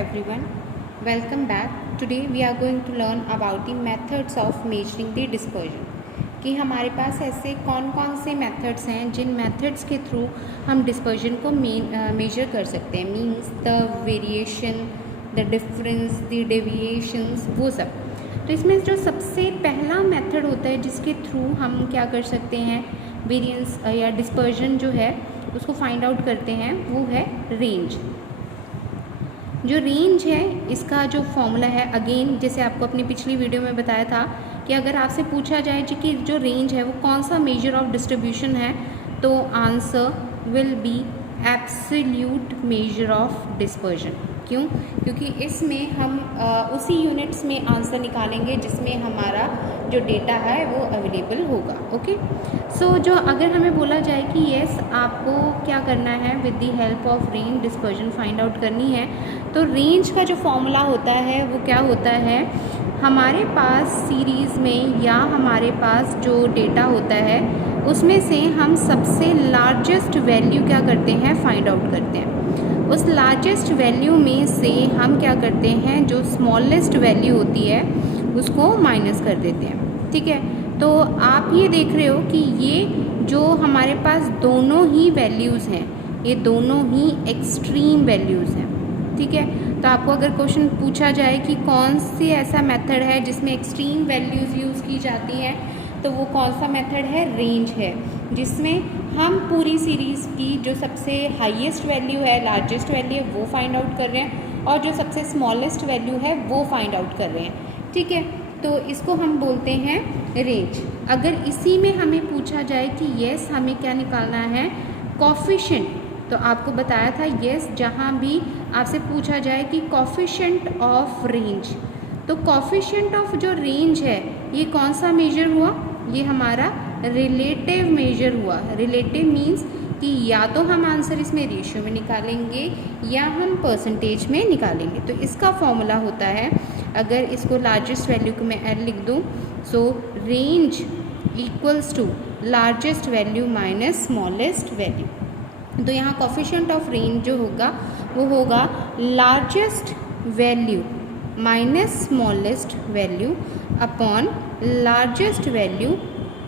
Everyone, welcome back. Today we are going to learn about the methods of measuring the dispersion. कि हमारे पास ऐसे कौन कौन से मेथड्स हैं जिन मेथड्स के थ्रू हम डिस्पर्जन को मेजर कर सकते हैं. Means the variation, the difference, the deviations, वो सब. तो इसमें जो सबसे पहला मेथड होता है जिसके थ्रू हम क्या कर सकते हैं, वेरिएंस या डिस्पर्जन जो है उसको फाइंड आउट करते हैं, वो है रेंज. जो रेंज है इसका जो फॉर्मूला है, अगेन जैसे आपको अपनी पिछली वीडियो में बताया था कि अगर आपसे पूछा जाए कि जो रेंज है वो कौन सा मेजर ऑफ डिस्ट्रीब्यूशन है, तो answer will be absolute measure of dispersion. क्यों? क्योंकि इसमें हम उसी यूनिट्स में आंसर निकालेंगे जिसमें हमारा जो डेटा है वो अवेलेबल होगा. ओके, सो जो अगर हमें बोला जाए कि येस आपको क्या करना है, with the help of range dispersion find out करनी है, तो रेंज का जो फॉर्मूला होता है वो क्या होता है, हमारे पास सीरीज़ में या हमारे पास जो डेटा होता है उसमें से हम सबसे लार्जेस्ट वैल्यू क्या करते हैं, फाइंड आउट करते हैं. उस लार्जेस्ट वैल्यू में से हम क्या करते हैं, जो स्मॉलेस्ट वैल्यू होती है उसको माइनस कर देते हैं. ठीक है, तो आप ये देख रहे हो कि ये जो हमारे पास दोनों ही वैल्यूज़ हैं, ये दोनों ही एक्सट्रीम वैल्यूज़ हैं. ठीक है, तो आपको अगर क्वेश्चन पूछा जाए कि कौन सी ऐसा मेथड है जिसमें एक्सट्रीम वैल्यूज़ यूज़ की जाती हैं, तो वो कौन सा मेथड है, रेंज है, जिसमें हम पूरी सीरीज़ की जो सबसे हाईएस्ट वैल्यू है, लार्जेस्ट वैल्यू है, वो फाइंड आउट कर रहे हैं और जो सबसे स्मॉलेस्ट वैल्यू है वो फाइंड आउट कर रहे हैं. ठीक है, तो इसको हम बोलते हैं रेंज. अगर इसी में हमें पूछा जाए कि येस हमें क्या निकालना है, कॉफिशिएंट, तो आपको बताया था येस जहाँ भी आपसे पूछा जाए कि कॉफिशिएंट ऑफ रेंज, तो कॉफिशिएंट ऑफ जो रेंज है ये कौन सा मेजर हुआ, ये हमारा रिलेटिव मेजर हुआ. रिलेटिव मीन्स कि या तो हम आंसर इसमें रेशियो में निकालेंगे या हम परसेंटेज में निकालेंगे. तो इसका फॉर्मूला होता है, अगर इसको लार्जेस्ट वैल्यू को मैं एल लिख दूँ, so range equals to largest value minus smallest value. तो यहाँ कॉफिशिएंट ऑफ रेंज जो होगा वो होगा largest value minus smallest value upon largest value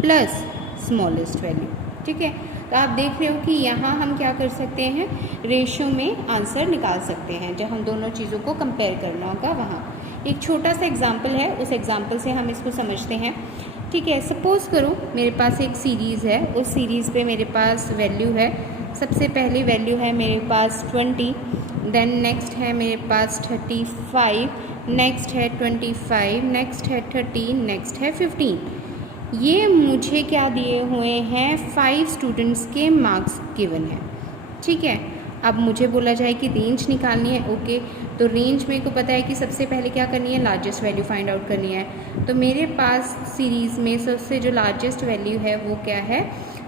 plus smallest value. ठीक है, तो आप देख रहे हो कि यहाँ हम क्या कर सकते हैं, रेशियो में आंसर निकाल सकते हैं. जब हम दोनों चीज़ों को कंपेयर करना होगा वहाँ एक छोटा सा एग्जाम्पल है, उस एग्जाम्पल से हम इसको समझते हैं. ठीक है, सपोज़ करो मेरे पास एक सीरीज़ है, उस सीरीज़ पे मेरे पास वैल्यू है, सबसे पहली वैल्यू है मेरे पास 20, देन नेक्स्ट है मेरे पास 35, नेक्स्ट है 25, नेक्स्ट है 13, नेक्स्ट है 15. ये मुझे क्या दिए हुए हैं, 5 स्टूडेंट्स के मार्क्स गिवन है. ठीक है, अब मुझे बोला जाए कि रेंज निकालनी है. ओके, तो रेंज मेरे को पता है कि सबसे पहले क्या करनी है, लार्जेस्ट वैल्यू फाइंड आउट करनी है. तो मेरे पास सीरीज़ में सबसे जो लार्जेस्ट वैल्यू है वो क्या है,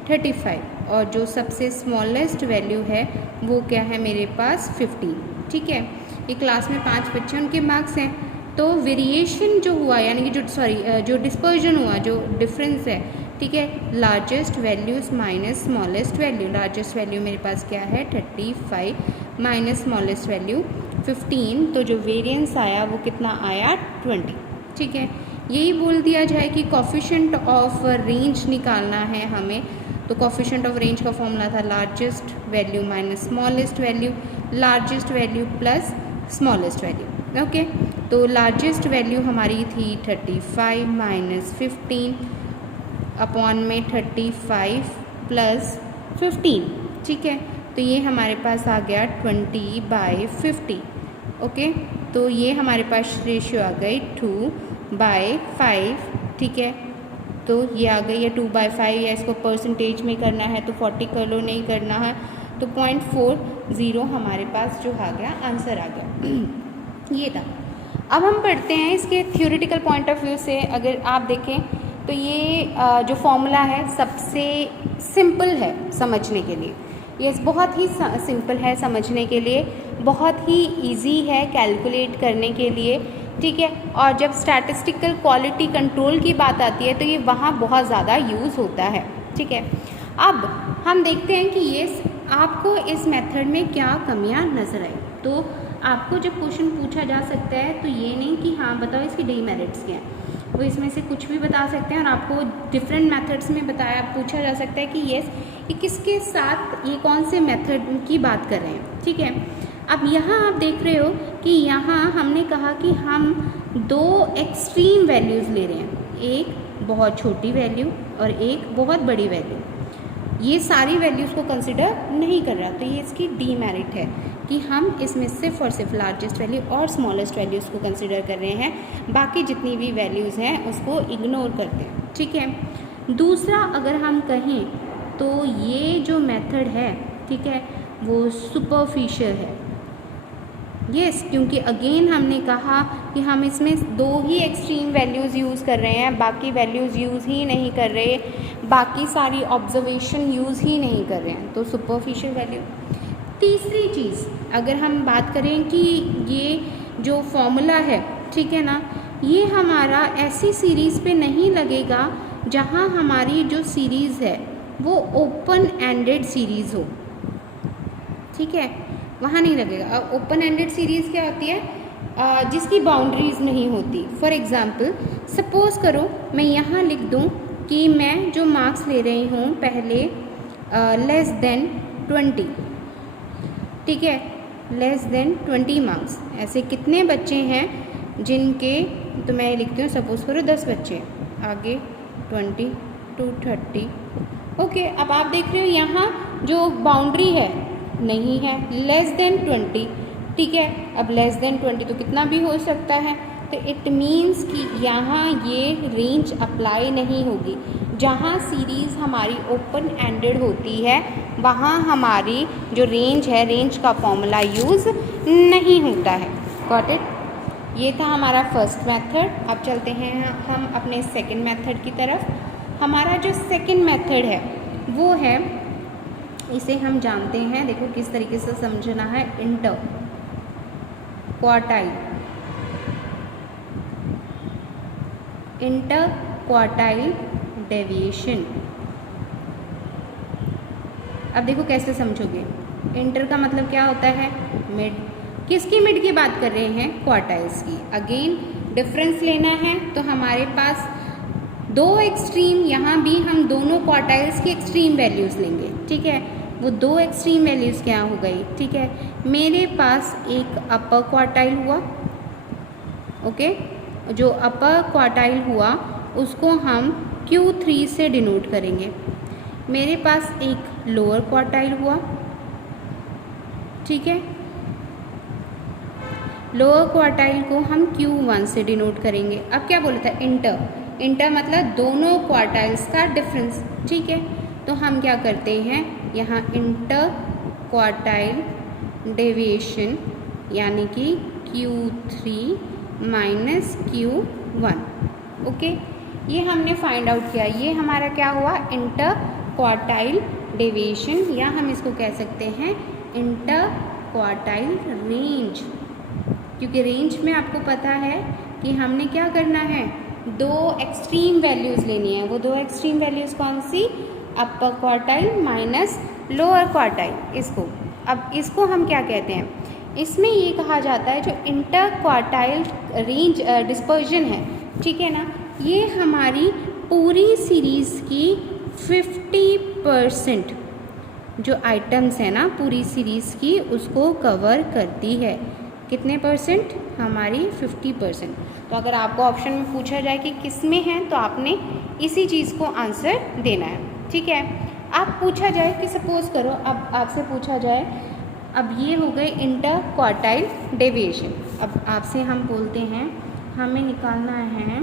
35, और जो सबसे स्मॉलेस्ट वैल्यू है वो क्या है मेरे पास 15. ठीक है, ये क्लास में 5 बच्चे उनके मार्क्स हैं, तो वेरिएशन जो हुआ यानी कि जो डिस्पर्जन हुआ, जो डिफरेंस है, ठीक है, largest values minus smallest value. Largest value मेरे पास क्या है 35 माइनस स्मॉलेस्ट वैल्यू 15, तो जो वेरिएंस आया वो कितना आया 20. ठीक है, यही बोल दिया जाए कि कॉफिशिएंट ऑफ रेंज निकालना है हमें, तो कॉफिशिएंट ऑफ रेंज का फॉर्मूला था largest value minus smallest value, largest value plus smallest value. Okay, तो लार्जेस्ट वैल्यू हमारी थी 35 माइनस 15 अपॉन में 35 प्लस 15. ठीक है, तो ये हमारे पास आ गया 20/50. ओके, तो ये हमारे पास रेशियो आ गई 2/5. ठीक है, तो ये आ गई है 2/5, या इसको परसेंटेज में करना है तो 40 कर लो, नहीं करना है तो 0.40 हमारे पास जो आ गया, आंसर आ गया. ये था. अब हम पढ़ते हैं इसके थ्योरेटिकल पॉइंट ऑफ व्यू से. अगर आप देखें तो ये जो फॉर्मूला है सबसे सिंपल है समझने के लिए. ये बहुत ही सिंपल है समझने के लिए, बहुत ही इजी है कैलकुलेट करने के लिए. ठीक है, और जब स्टैटिस्टिकल क्वालिटी कंट्रोल की बात आती है तो ये वहाँ बहुत ज़्यादा यूज़ होता है. ठीक है, अब हम देखते हैं कि ये आपको इस मेथड में क्या कमियां नज़र आई. तो आपको जब क्वेश्चन पूछा जा सकता है तो ये नहीं कि हाँ बताओ इसके डीमेरिट्स क्या हैं, वो इसमें से कुछ भी बता सकते हैं और आपको डिफरेंट मेथड्स में पूछा जा सकता है कि यस ये किसके साथ, ये कौन से मेथड की बात कर रहे हैं। ठीक है, अब यहाँ आप देख रहे हो कि यहाँ हमने कहा कि हम दो एक्सट्रीम वैल्यूज़ ले रहे हैं, एक बहुत छोटी वैल्यू और एक बहुत बड़ी वैल्यू। ये सारी वैल्यूज़ को कंसिडर नहीं कर रहा, तो ये इसकी डीमेरिट है कि हम इसमें सिर्फ और सिर्फ लार्जेस्ट वैल्यू और स्मॉलेस्ट वैल्यूज़ को कंसिडर कर रहे हैं, बाकी जितनी भी वैल्यूज़ हैं उसको इग्नोर करते हैं। ठीक है, दूसरा अगर हम कहें तो ये जो मेथड है, ठीक है, वो सुपरफिशियल है। यस, क्योंकि अगेन हमने कहा कि हम इसमें दो ही एक्सट्रीम वैल्यूज़ यूज़ कर रहे हैं, बाकी वैल्यूज़ यूज़ ही नहीं कर रहे, बाकी सारी ऑब्जर्वेशन यूज़ ही नहीं कर रहे हैं, तो सुपरफिशियल वैल्यू। तीसरी चीज़ अगर हम बात करें कि ये जो फॉर्मूला है, ठीक है ना, ये हमारा ऐसी सीरीज़ पे नहीं लगेगा जहाँ हमारी जो सीरीज़ है वो ओपन एंडेड सीरीज़ हो। ठीक है, वहाँ नहीं लगेगा। अब ओपन एंडेड सीरीज़ क्या होती है, जिसकी बाउंड्रीज़ नहीं होती। फॉर एग्ज़ाम्पल सपोज़ करो मैं यहाँ लिख दूँ कि मैं जो मार्क्स ले रही हूँ पहले लेस देन 20, ठीक है, लेस देन 20 मार्क्स। ऐसे कितने बच्चे हैं जिनके, तो मैं लिखती हूँ सपोज़ करो 10 बच्चे, आगे 20 to 30। ओके, अब आप देख रहे हो यहाँ जो बाउंड्री है नहीं है, लेस देन 20। ठीक है, अब लेस देन 20 तो कितना भी हो सकता है, तो इट मीन्स कि यहाँ ये रेंज अप्लाई नहीं होगी। जहाँ सीरीज़ हमारी ओपन एंडेड होती है वहाँ हमारी जो रेंज है, रेंज का फॉर्मूला यूज़ नहीं होता है। Got it? ये था हमारा फर्स्ट मेथड। अब चलते हैं हम अपने सेकंड मेथड की तरफ। हमारा जो सेकंड मेथड है वो है, इसे हम जानते हैं, देखो किस तरीके से समझना है, इंटर क्वार्टाइल डेविएशन। अब देखो कैसे समझोगे। इंटर का मतलब क्या होता है, मिड। किसकी मिड की बात कर रहे हैं, क्वार्टाइल्स की। अगेन डिफरेंस लेना है तो हमारे पास दो एक्सट्रीम, यहाँ भी हम दोनों क्वार्टाइल्स की एक्सट्रीम वैल्यूज़ लेंगे। ठीक है, वो दो एक्सट्रीम वैल्यूज़ क्या हो गई, ठीक है, मेरे पास एक अपर क्वार्टाइल हुआ, ओके, जो अपर क्वार्टाइल हुआ उसको हम Q3 से डिनोट करेंगे। मेरे पास एक लोअर क्वार्टाइल हुआ, ठीक है, लोअर क्वार्टाइल को हम Q1 से डिनोट करेंगे। अब क्या बोला था, इंटर। इंटर मतलब दोनों क्वार्टाइल्स का डिफरेंस। ठीक है, तो हम क्या करते हैं, यहाँ इंटर क्वार्टाइल डेविएशन यानी कि Q3 माइनस Q1। ओके, ये हमने फाइंड आउट किया। ये हमारा क्या हुआ, इंटर क्वार्टाइल डेविएशन, या हम इसको कह सकते हैं इंटर क्वार्टाइल रेंज, क्योंकि रेंज में आपको पता है कि हमने क्या करना है, दो एक्सट्रीम वैल्यूज़ लेनी है। वो दो एक्सट्रीम वैल्यूज़ कौन सी, upper quartile minus lower quartile. इसको, अब इसको हम क्या कहते हैं, इसमें ये कहा जाता है जो इंटर क्वार्टाइल रेंज डिस्पर्जन है, ठीक है ना, ये हमारी पूरी सीरीज़ की 50% जो आइटम्स है ना पूरी सीरीज़ की, उसको कवर करती है। कितने परसेंट, हमारी 50%। तो अगर आपको ऑप्शन में पूछा जाए कि किस में है, तो आपने इसी चीज़ को आंसर देना है। ठीक है, आप पूछा जाए कि सपोज़ करो, अब आपसे पूछा जाए, अब ये हो गए इंटर क्वार्टाइल डेविएशन। अब आपसे हम बोलते हैं हमें निकालना है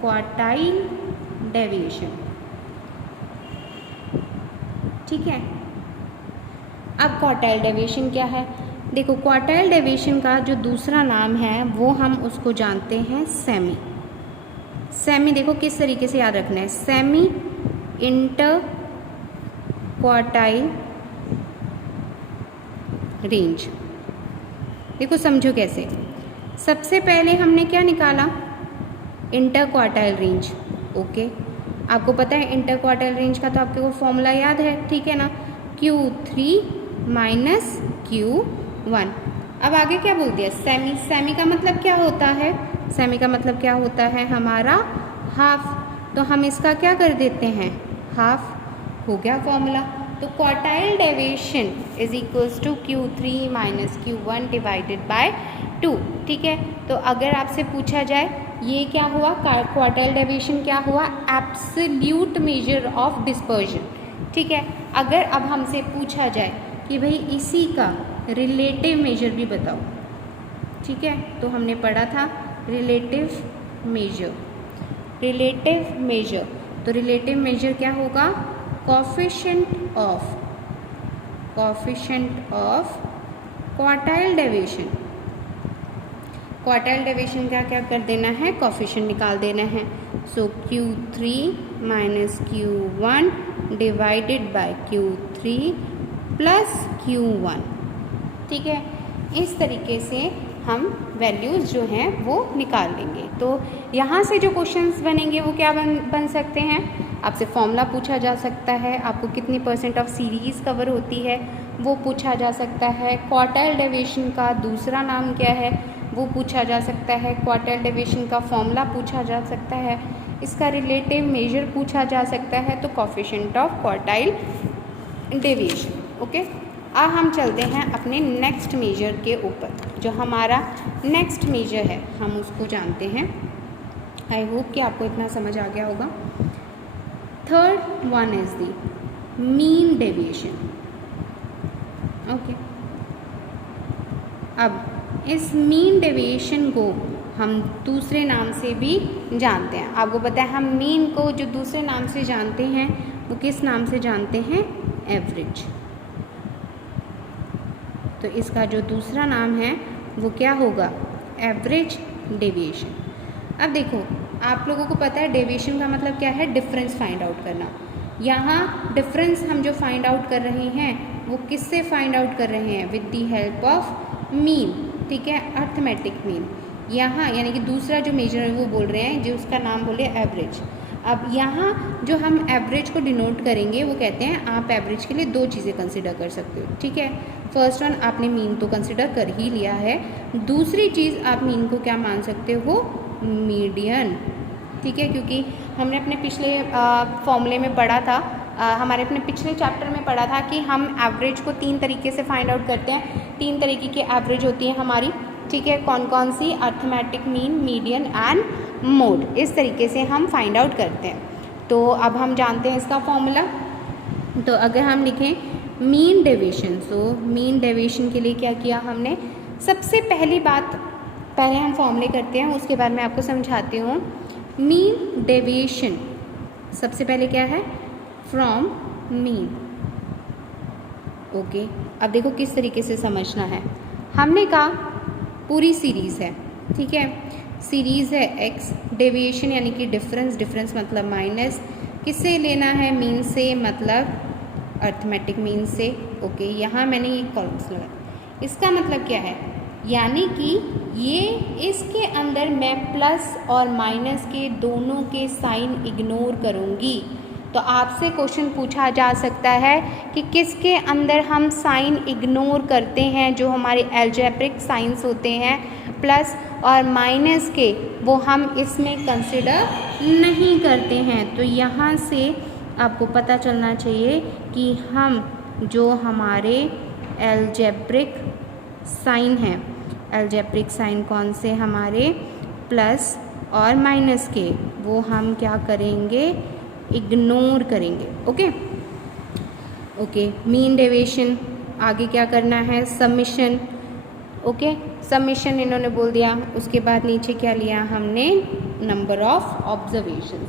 क्वार्टाइल डेविएशन। ठीक है, अब क्वार्टाइल डेविएशन क्या है, देखो क्वार्टाइल डेविएशन का जो दूसरा नाम है वो हम उसको जानते हैं सेमी। सेमी देखो किस तरीके से याद रखना है, सेमी इंटर क्वार्टाइल रेंज। देखो समझो कैसे, सबसे पहले हमने क्या निकाला, इंटर क्वार्टाइल रेंज। ओके, आपको पता है इंटर क्वार्टाइल रेंज का तो आपको वो फॉर्मूला याद है, ठीक है ना, Q3 माइनस Q1। अब आगे क्या बोल दिया, सेमी। सेमी का मतलब क्या होता है, सेमी का मतलब क्या होता है हमारा हाफ। तो हम इसका क्या कर देते हैं, हाफ। हो गया फॉर्मूला। तो quartile deviation is equals to Q3 minus Q1 divided by 2। ठीक है, तो अगर आपसे पूछा जाए ये क्या हुआ, क्वार्टाइल डेविएशन क्या हुआ, एब्सोल्यूट मेजर ऑफ डिस्पर्जन। ठीक है, अगर अब हमसे पूछा जाए कि भाई इसी का रिलेटिव मेजर भी बताओ, ठीक है, तो हमने पढ़ा था रिलेटिव मेजर। रिलेटिव मेजर, तो रिलेटिव मेजर क्या होगा, coefficient of quartile deviation. Quartile deviation का क्या कर देना है, कोफिशिएंट निकाल देना है। सो Q3 minus Q1 divided bye Q3 plus Q1। ठीक है, इस तरीके से हम वैल्यूज़ जो हैं वो निकाल लेंगे। तो यहाँ से जो क्वेश्चंस बनेंगे वो क्या बन सकते हैं, आपसे फॉर्मूला पूछा जा सकता है, आपको कितनी % ऑफ सीरीज़ कवर होती है वो पूछा जा सकता है, क्वार्टाइल डेविएशन का दूसरा नाम क्या है वो पूछा जा सकता है, क्वार्टाइल डेविएशन का फॉर्मूला पूछा जा सकता है, इसका रिलेटिव मेजर पूछा जा सकता है, तो coefficient of quartile deviation. Okay, अब हम चलते हैं अपने नेक्स्ट मेजर के ऊपर। जो हमारा नेक्स्ट मेजर है हम उसको जानते हैं। आई होप कि आपको इतना समझ आ गया होगा। Third one is the mean deviation. Okay, अब इस मीन डेविएशन को हम दूसरे नाम से भी जानते हैं। आपको पता है हम मीन को जो दूसरे नाम से जानते हैं वो किस नाम से जानते हैं, एवरेज। तो इसका जो दूसरा नाम है वो क्या होगा, एवरेज डेविएशन। अब देखो, आप लोगों को पता है डेविएशन का मतलब क्या है, डिफरेंस फाइंड आउट करना। यहाँ डिफरेंस हम जो फाइंड आउट कर रहे हैं वो किससे फाइंड आउट कर रहे हैं, with the help of mean. ठीक है, अर्थमेटिक मीन। यहाँ यानी कि दूसरा जो मेजर है वो बोल रहे हैं, जो उसका नाम बोले एवरेज। अब यहाँ जो हम एवरेज को डिनोट करेंगे वो कहते हैं आप एवरेज के लिए दो चीज़ें कंसिडर कर सकते हो। ठीक है, फर्स्ट वन आपने मीन तो कंसिडर कर ही लिया है, दूसरी चीज़ आप मीन को क्या मान सकते हो, मीडियन। ठीक है, क्योंकि हमने अपने पिछले फॉर्मूले में पढ़ा था, हमारे अपने पिछले चैप्टर में पढ़ा था कि हम एवरेज को 3 तरीके से फाइंड आउट करते हैं। 3 तरीके की एवरेज होती है हमारी। ठीक है, कौन कौन सी, arithmetic mean, median and mode. इस तरीके से हम फाइंड आउट करते हैं। तो अब हम जानते हैं इसका फॉर्मूला। तो अगर हम लिखें mean deviation, so mean deviation के लिए क्या किया हमने, सबसे पहली बात, पहले हम फॉर्मूले करते हैं उसके बाद मैं आपको समझाती हूँ। मीन डेविएशन सबसे पहले क्या है, फ्रॉम मीन। ओके, अब देखो किस तरीके से समझना है। हमने कहा पूरी सीरीज़ है, ठीक है, सीरीज़ है x, डेविएशन यानी कि डिफरेंस, डिफरेंस मतलब माइनस, किससे लेना है, मीन से, मतलब अर्थमेटिक मीन से। ओके, यहाँ मैंने ये कॉलम्स लगा, इसका मतलब क्या है, यानी कि ये इसके अंदर मैं प्लस और माइनस के दोनों के साइन इग्नोर करूँगी। तो आपसे क्वेश्चन पूछा जा सकता है कि किसके अंदर हम साइन इग्नोर करते हैं, जो हमारे अलजेब्रिक साइंस होते हैं प्लस और माइनस के, वो हम इसमें कंसिडर नहीं करते हैं। तो यहाँ से आपको पता चलना चाहिए कि हम जो हमारे अलजेब्रिक साइन हैं, अलजेब्रिक साइन कौन से हमारे प्लस और माइनस के, वो हम क्या करेंगे, इग्नोर करेंगे। ओके ओके, मीन डेविएशन, आगे क्या करना है, समिशन। ओके, समिशन इन्होंने बोल दिया, उसके बाद नीचे क्या लिया हमने, नंबर ऑफ ऑब्जर्वेशन।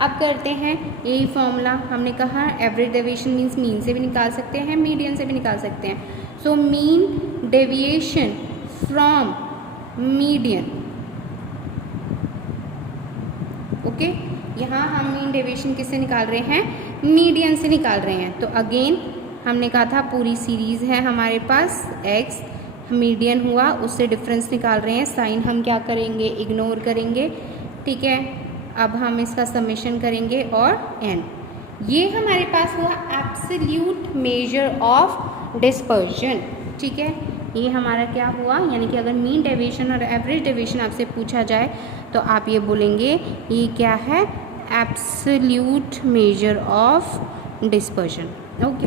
अब करते हैं यही फॉर्मूला, हमने कहा एवरेज डेविएशन मीन्स मीन से भी निकाल सकते हैं, मीडियन से भी निकाल सकते हैं। So mean deviation from median. Okay, यहाँ हम मीन डेविएशन किससे निकाल रहे हैं, मीडियन से निकाल रहे हैं। तो अगेन हमने कहा था पूरी सीरीज़ है हमारे पास, x मीडियन हुआ, उससे डिफरेंस निकाल रहे हैं, साइन हम क्या करेंगे, इग्नोर करेंगे। ठीक है, अब हम इसका समेशन करेंगे और n, ये हमारे पास हुआ एब्सोल्यूट मेजर ऑफ डिस्पर्जन। ठीक है, ये हमारा क्या हुआ, यानी कि अगर मीन डेविएशन और एवरेज डेविएशन आपसे पूछा जाए तो आप ये बोलेंगे ये क्या है, absolute measure of dispersion. Okay,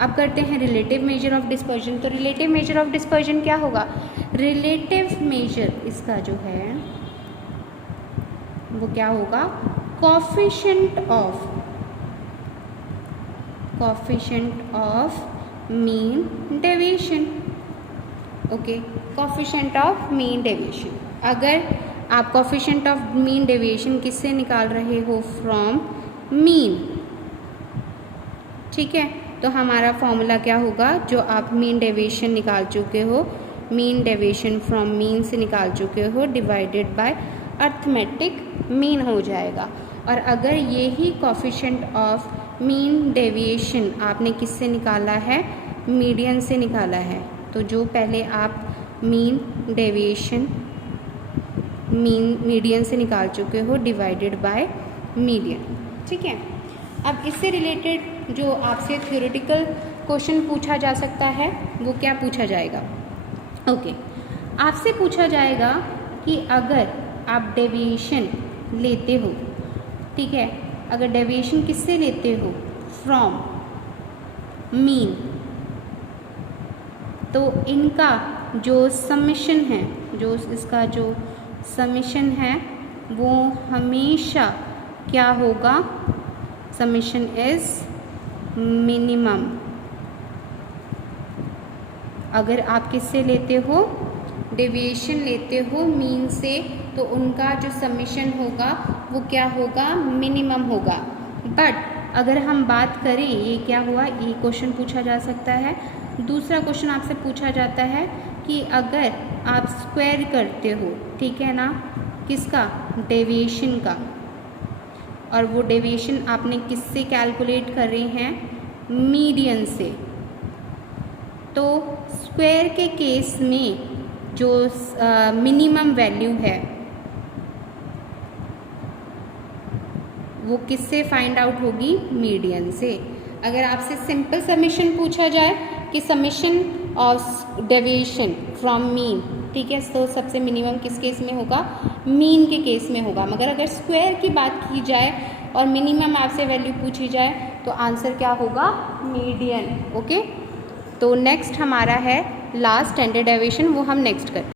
अब करते हैं रिलेटिव मेजर ऑफ डिस्पर्जन। तो रिलेटिव मेजर ऑफ डिस्पर्जन क्या होगा, रिलेटिव मेजर इसका जो है वो क्या होगा, coefficient of mean deviation. Okay, coefficient of mean deviation. अगर आप कोफिशिएंट ऑफ मीन डेविएशन किससे निकाल रहे हो, फ्रॉम मीन, ठीक है, तो हमारा फॉर्मूला क्या होगा, जो आप मीन डेविएशन निकाल चुके हो, मीन डेविएशन फ्रॉम मीन से निकाल चुके हो, डिवाइडेड बाय अर्थमेटिक मीन हो जाएगा। और अगर यही कोफिशिएंट ऑफ मीन डेविएशन आपने किससे निकाला है, मीडियन से निकाला है, तो जो पहले आप मीन डेविएशन मीडियन से निकाल चुके हो, डिवाइडेड बाय मीडियन, ठीक है। अब इससे रिलेटेड जो आपसे थ्योरेटिकल क्वेश्चन पूछा जा सकता है वो क्या पूछा जाएगा, ओके, आपसे पूछा जाएगा कि अगर आप डेविएशन लेते हो, ठीक है, अगर डेविएशन किससे लेते हो, फ्रॉम मीन, तो इनका जो समेशन है, जो इसका जो समेशन है वो हमेशा क्या होगा, समेशन इज मिनिमम। अगर आप किससे लेते हो, डेविएशन लेते हो मीन से, तो उनका जो समेशन होगा वो क्या होगा, मिनिमम होगा। बट अगर हम बात करें, ये क्या हुआ, ये क्वेश्चन पूछा जा सकता है। दूसरा क्वेश्चन आपसे पूछा जाता है कि अगर आप स्क्वायर करते हो, ठीक है ना, किसका, डेविएशन का, और वो डेविएशन आपने किससे कैलकुलेट कर रहे हैं, मीडियन से, तो स्क्वायर के केस में जो मिनिमम वैल्यू है वो किससे फाइंड आउट होगी, मीडियन से। अगर आपसे सिंपल समेशन पूछा जाए कि summation of deviation from mean, ठीक है, तो सबसे मिनिमम किस केस में होगा, मीन के केस में होगा। मगर अगर स्क्वायर की बात की जाए और मिनिमम आपसे वैल्यू पूछी जाए तो आंसर क्या होगा, मीडियन। ओके, तो नेक्स्ट हमारा है लास्ट स्टैंडर्ड डेविएशन, वो हम नेक्स्ट करते हैं।